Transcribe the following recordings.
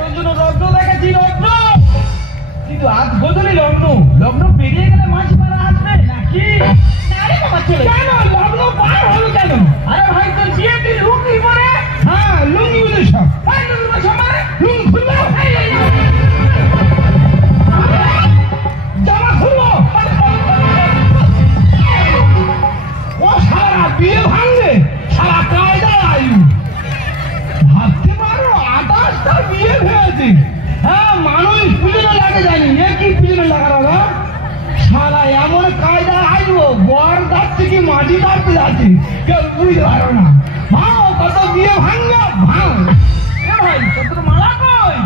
তোর জন্য লগ্ন দেখেছি, লগ্ন কিন্তু আজ বদলি লগ্ন লগ্ন পেরিয়ে গেলে মাঝি মারা আসবে নাকি? কেন লগ্ন পার হলো কেন? আরে ভাই তোর বিয়ে তুই লুঙ্গি পরে? হ্যাঁ লুঙ্গি বুঝে সব লুঙ্গি খুললো জামা খুললো ও সারা বিয়ে ভাঙবে সারা কায়দা আয়ু ভাবতে পারো 28টা বিয়ে হয়েছে। হ্যাঁ মানুষ পিছনে লাগে জানি এ কি পিছনে লাগানো না সারা এমন কায়দা আসবো বর যাচ্ছে কি মাটি কাটতে যাচ্ছে কেউ বুঝতে পারো না। ভাও কত বিয়ে ভাঙলো ভাঙ ভাই কত মালা কই?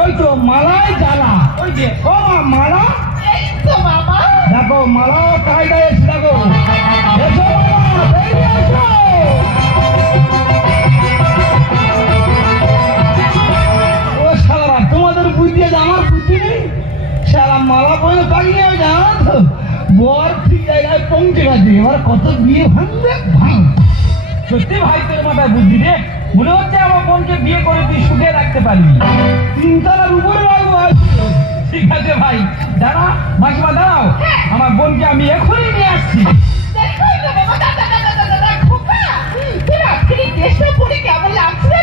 ওই তো মালাই জ্বালা ওই যে ও মালা দেখো মালাও কায়দা এসে দেখো এসো বাবা বেরিয়ে এসো। ও সারা তোমাদের বুদ্ধি আছে আমার বুদ্ধি নেই সারা মালা পরে পাকিয়ে জানো তো বর ঠিক জায়গায় পৌঁছে গেছে এবার কত বিয়ে ভাঙবে ভাঙ। সত্যি ভাই তোর মাথায় বুদ্ধি রে মনে হচ্ছে আমার বোনকে বিয়ে করে তুই সুখে রাখতে পারবি। তিনতলার উপরে রাখবো ঠিক আছে ভাই দাঁড়া মাসিমা দাঁড়াও আমার বোনকে আমি এখনই নিয়ে আসছি। কেমন লাগছে?